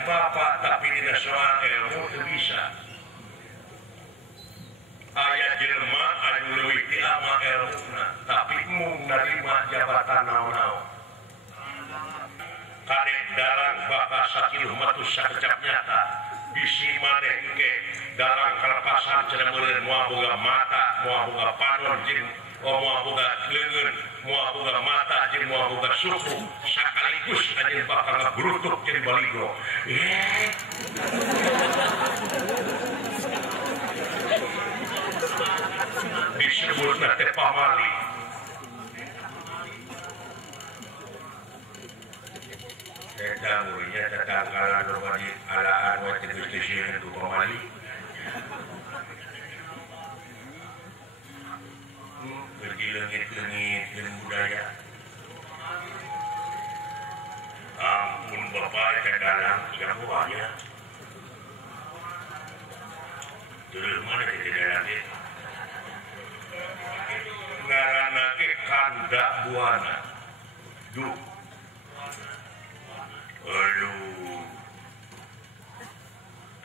Bapak tapi tidak soal ilmu itu bisa ayat jelema anu leuwih ti ama ilmuna tapi mu narima jabatan naon-naon kadek dalang bakal sakiluh matus sakecap nyata bisi maneh engke dalang kalepasan cenah meureun moal boga mata moal boga panon jeung moal boga leungeun moal boga mata jeung moal boga suku sakaligus anjeun bakal ngabrutuk jadi baligo disebutna teh pamali eta muridnya tetanggalan rumah di alaan wa teu itu pamali pergi leungit-leungit jeung budaya ampun bapak dalang siapa wanya terus mana tidak lagi ngaranna ge kanda buana duh aduh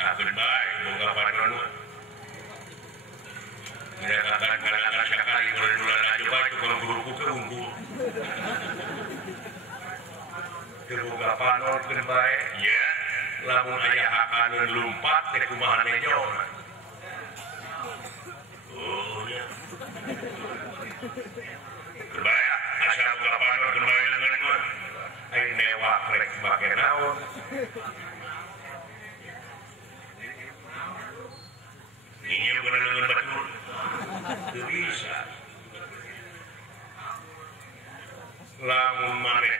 akeun bae boga panon ngadakan kalangan sakali bulan aja itu kalau guruku ke unggul teu boga panon keun bae ya lamun aya hakaneun lumpat teh kumaha nejona oh ya kerbaya asal boga panon keun bae leungeun ai newak rek make naon ini bukan leungeun batur teu bisa lamun maneh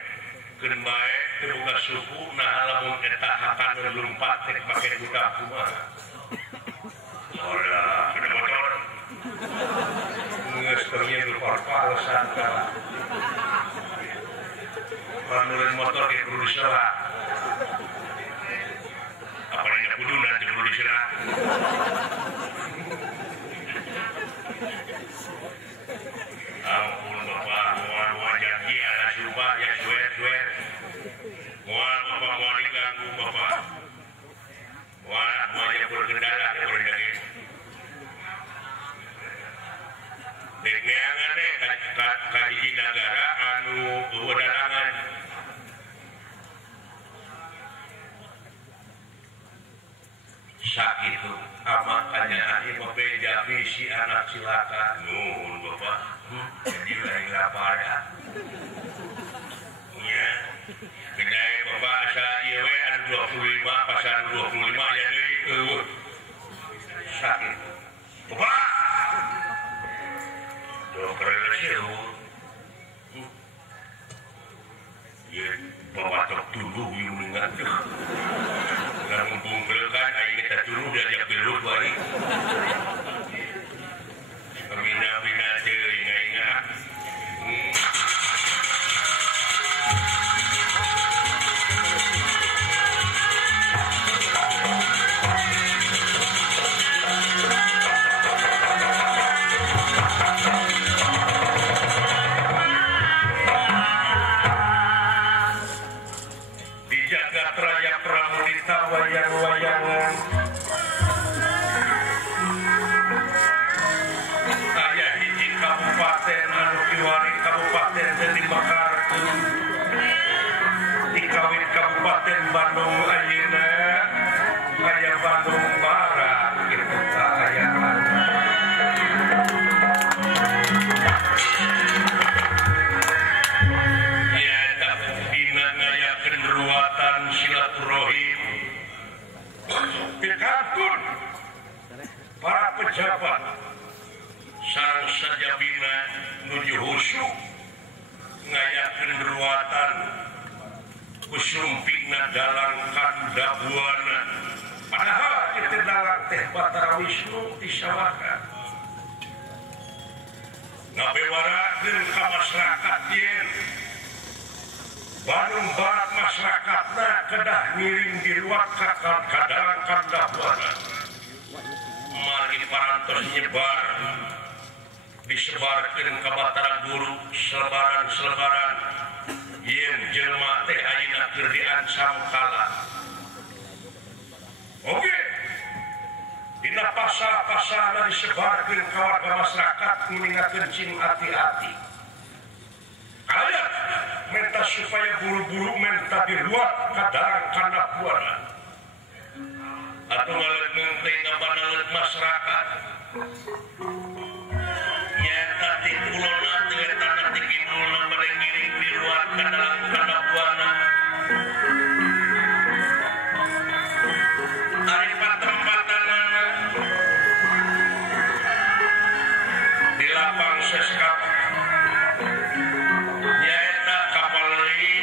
keun bae teu boga suku nah lamun eta hakaneun lumpat teh make budak kumaha ora kena motor geus teuing parpalesan ka panureun motor ke kudu diselah apalagi kuduna teh kudu diselah ampun bapak moal janji ada sumpah ya suet moal bapak moal diganggu bapak moal yang bergendara berdagi dek neangan deh ka hiji nagara anu wedarangan sakitu makanya akhir bebeja bisi anak silakan nuhun bapak jadi lain lapar ya bedanya bapak asa iya we anu 25 pas anu 25 jadi sakit bapak dokter seru ya bapak tok tunggu yuningan tuh nggak mengumpulkan aing kita tunggu diajak beluk bari mina teuing aing wayang-wayangan aya hiji kabupaten anu kiwari kabupaten jadi Mekarkeun dikawin kabupaten Bandung ayeuna aya Bandung Barat kitu kaayaan ya tapi dina ngayakeun ruwatan silaturahim pikatun para pejabat sareng sajabina nuju husuk ngayakeun ruwatan kusumpingna dalang kanda buana padahal itu dalang teh Batara Wisnu disawakan ngabewarakeun ka masyarakat yen Bandung Barat masyarakatna kedah miring di luar kadalang kanda buana mari parantos nyebar disebarkeun ka Batara Guru selebaran yen jelema teh ayeuna keur diancam kalah nyawakeun ka warga masyarakat nguningakeun cing hati-hati. Kalian minta supaya buru-buru minta diruat ka darang kana buana. Atuh ngaleung teh ngabanaeut masyarakat. Nyata ti kulona teu eta ti kidulna bade ngiring diruat ka darang kana buana. Ari patempatanana di lapang Seskap nyaeta Kapalri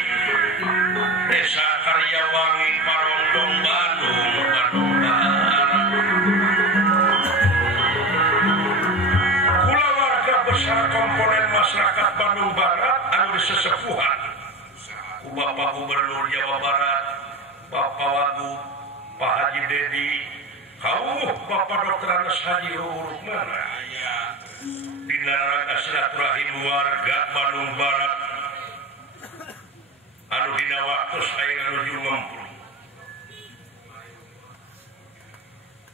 Desa Karyawangi Parongdong Bandung Barat. Kula warga besar komponen masyarakat Bandung Barat anu disesepuhan ku Bapak Gubernur Jawa Barat, Bapak Wagub, Pak Haji Dedi, kawuh Bapak Dr. Anas Haji Rukmana. Dina rangka silaturahim warga Bandung Barat anu dina waktos aya nganuju ngempul.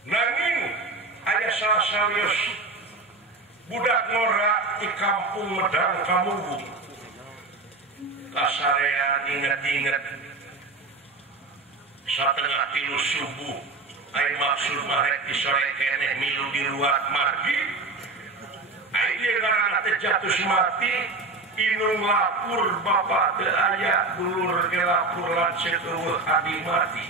Nanging aya salah-salios budak ngora di kampung Medang Kamunggung. Kasarean inget-inget satengah tilu subuh air maksud marek disore keneh milu diruat margi air karena terjatuh mati inung lapur bapak teu aya dulur ge lapur lanceuk eueuh adi mati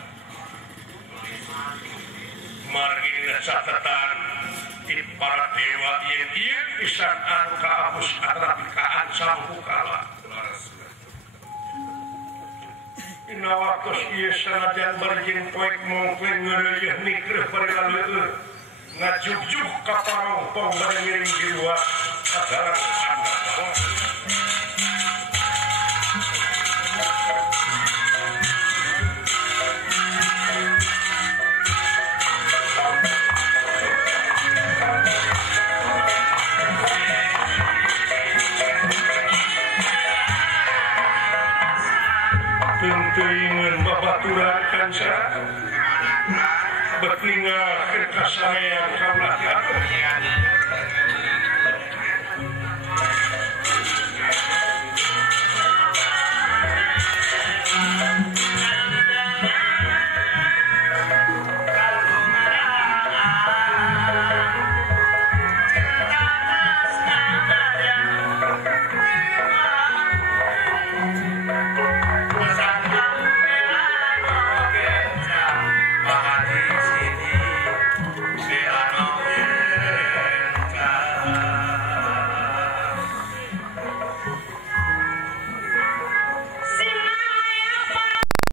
margi catetan ti para dewa ieu pisan anu kahapus atrapikaan sampukala. Dina waktos ieu sanajan berjing poek mongklen ngeureuyeuh nikreuh parelaleuleuh ngajug-jug ka parongpong bade ngiring diruat ka darang kana. Teuingeun babaturan sa betningal ke kasarean kaulah